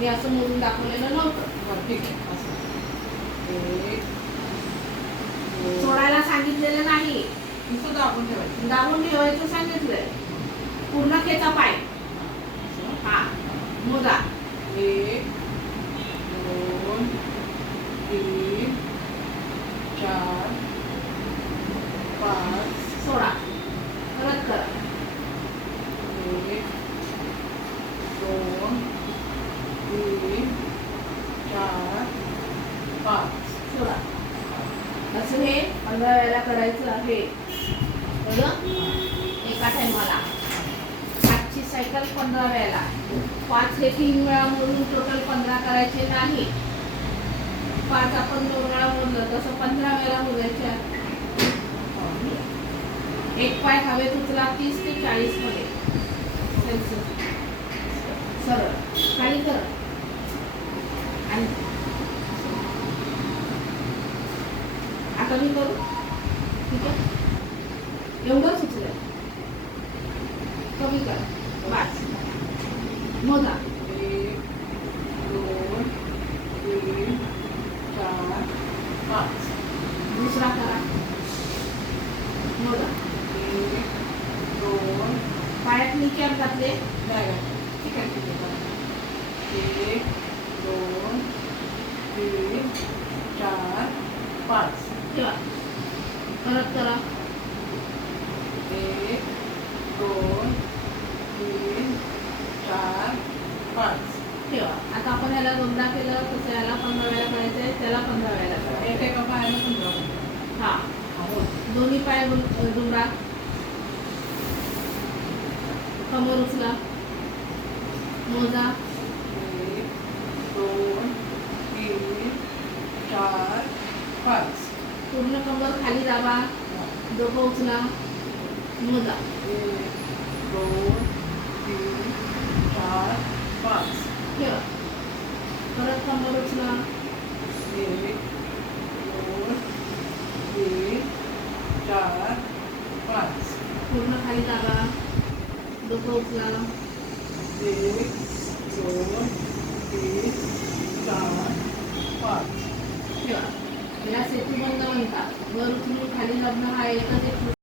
मी असं मोडून दाखवलेलं नव्हतं. बरं ठीक आहे. असं 1 2 सोडायला सांगितलेलं नाही, नुसतं दाबून ठेवायचं. दाबून ठेवायचं सांगितलंय. पूर्ण खेचा पाय. असं हा मोजा. 1 2 3 4 5 सोडा. परत करा. 1 2 3 4 5 सोडा. असं हे 15 वेळेला करायचं आहे. बरं, एका टायमाला. 5ची सायकल 15 वेळेला. 5 हे 3 वेळा मोजून टोटल 15 करायचे नाही. 5 आपण 2 वेळा मोजलं तसं 15 वेळा मोजायचे. एक पाय हवेत उचला 30 ते 40 मध्ये. सरळ खाली कर. आणि आता मी करू. ठीक आहे, एवढंच उचलंय. कमी कर. बस. मोजा. 1 2 3 4 5 दुसरा करा. मोजा. 1 2 पायात निचर घातले. नाही ठीक आहे ठीक आहे. 1 2 3 4 5 ठेवा. परत करा. 1 2 3 4 5 ठेवा. आता आपण याला दोनदा केलं तसं याला 15 वेळा करायचं आहे, त्याला 15 वेळा करायचं. एका पायाला 15. हा, हो. दोन्ही पाय दुमडा. कमर उचला. मोजा. 1 2 3 4 5 पूर्ण कमर खाली दाबा. डोकं उचला. मोजा. 1 2 3 4 5 ठेवा. परत कमर उचला. 1 2 3 4 5 पूर्ण खाली दाबा. डोकं उचला. 1 2 3 4 5 ठेवा. याला सेतूबंद म्हणतात. वर उचलून खाली दाबणं हा एकच एक